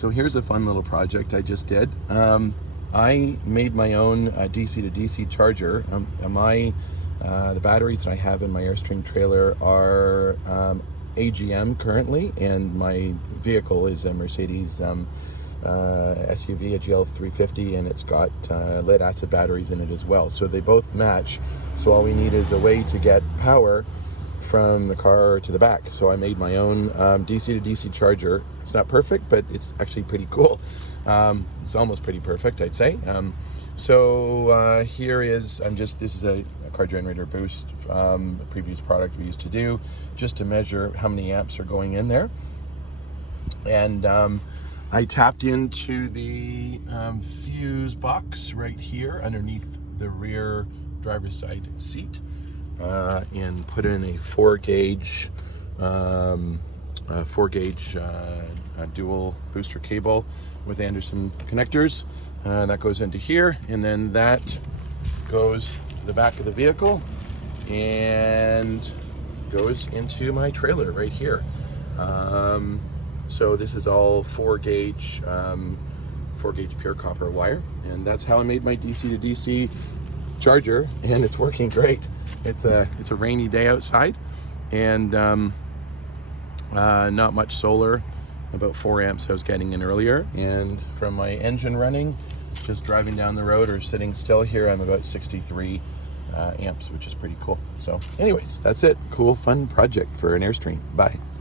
So here's a fun little project I just did. I made my own DC to DC charger. The batteries that I have in my Airstream trailer are AGM currently, and my vehicle is a Mercedes SUV, a GL 350, and it's got lead acid batteries in it as well. So they both match. So all we need is a way to get power from the car to the back. So I made my own DC to DC charger. It's not perfect, but it's actually pretty cool. It's almost pretty perfect, I'd say. Here is, this is a CarGenerator Boost, a previous product we used to do, just to measure how many amps are going in there. And I tapped into the fuse box right here underneath the rear driver's side seat, and put in a 4-gauge dual booster cable with Anderson connectors. That goes into here, and then that goes to the back of the vehicle and goes into my trailer right here. So this is all 4-gauge pure copper wire, and that's how I made my DC to DC charger, and it's working great. It's a rainy day outside, and not much solar, about 4 amps I was getting in earlier, and from my engine running, just driving down the road or sitting still here, I'm about 63 amps, which is pretty cool. So anyways, that's it. Cool, fun project for an Airstream. Bye.